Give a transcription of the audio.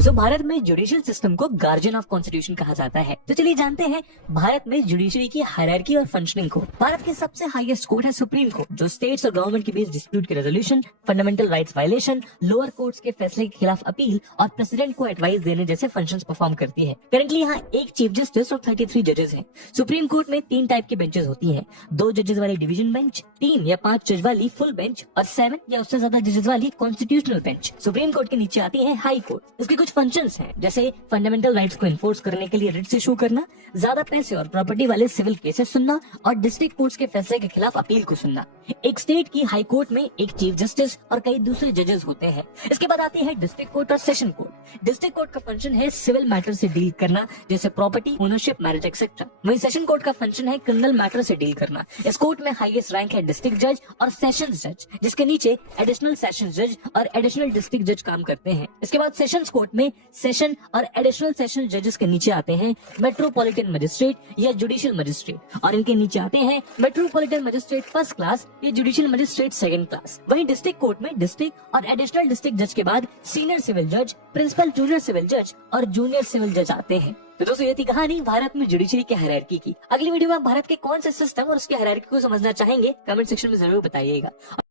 तो भारत में judicial system को गार्जियन ऑफ कॉन्स्टिट्यूशन कहा जाता है। तो चलिए जानते हैं भारत में जुडिशरी की हायरार्की और फंक्शनिंग को। भारत की सबसे हाईएस्ट कोर्ट है सुप्रीम कोर्ट, जो स्टेट्स और गवर्नमेंट के बीच डिस्प्यूट के resolution, fundamental rights violation, lower courts के फैसले के खिलाफ अपील और प्रेसिडेंट को एडवाइस देने जैसे फंक्शंस परफॉर्म करती है। करंटली यहाँ एक चीफ जस्टिस और 33 जजेस हैं। सुप्रीम कोर्ट में 3 टाइप की बेंचेस होती हैं, 2 जजेस वाली डिवीजन बेंच, 3 या 5 जज वाली फुल बेंच और 7 या उससे ज्यादा जजेस वाली कॉन्स्टिट्यूशनल बेंच। सुप्रीम कोर्ट के नीचे आती है हाई कोर्ट। इसके कुछ फंक्शंस हैं, जैसे फंडामेंटल राइट्स को इन्फोर्स करने के लिए रिट्स इशू करना, ज्यादा पैसे और प्रॉपर्टी वाले सिविल केसेस सुनना और डिस्ट्रिक्ट कोर्ट्स के फैसले के खिलाफ अपील को सुनना। एक स्टेट की हाई कोर्ट में एक चीफ जस्टिस और कई दूसरे जजेस होते हैं। इसके बाद आती है डिस्ट्रिक्ट कोर्ट और सेशन कोर्ट। डिस्ट्रिक्ट कोर्ट का फंक्शन है सिविल मैटर से डील करना, जैसे प्रॉपर्टी, ओनरशिप, मैरिज एक्सेट्रा। वहीं सेशन कोर्ट का फंक्शन है क्रिमिनल मैटर से डील करना। इस कोर्ट में हाईएस्ट रैंक है डिस्ट्रिक्ट जज और सेशंस जज, जिसके नीचे एडिशनल सेशंस जज और एडिशनल डिस्ट्रिक्ट जज काम करते हैं। इसके बाद सेशंस कोर्ट में सेशन और एडिशनल सेशन जजेस के नीचे आते हैं मेट्रोपॉलिटन मजिस्ट्रेट या जुडिशियल मजिस्ट्रेट, और इनके नीचे आते हैं मेट्रोपॉलिटन मजिस्ट्रेट फर्स्ट क्लास या जुडिशियल मजिस्ट्रेट सेकंड क्लास। वहीं डिस्ट्रिक्ट कोर्ट में डिस्ट्रिक्ट और एडिशनल डिस्ट्रिक्ट जज के बाद सीनियर सिविल जज, प्रिंसिपल जूनियर सिविल जज और जूनियर सिविल जज आते हैं। तो दोस्तों ये थी कहानी भारत में जुडिशरी की हायरार्की की। अगली वीडियो में आप भारत के कौन से सिस्टम और उसकी हायरार्की को समझना चाहेंगे, कमेंट सेक्शन में जरूर बताइएगा।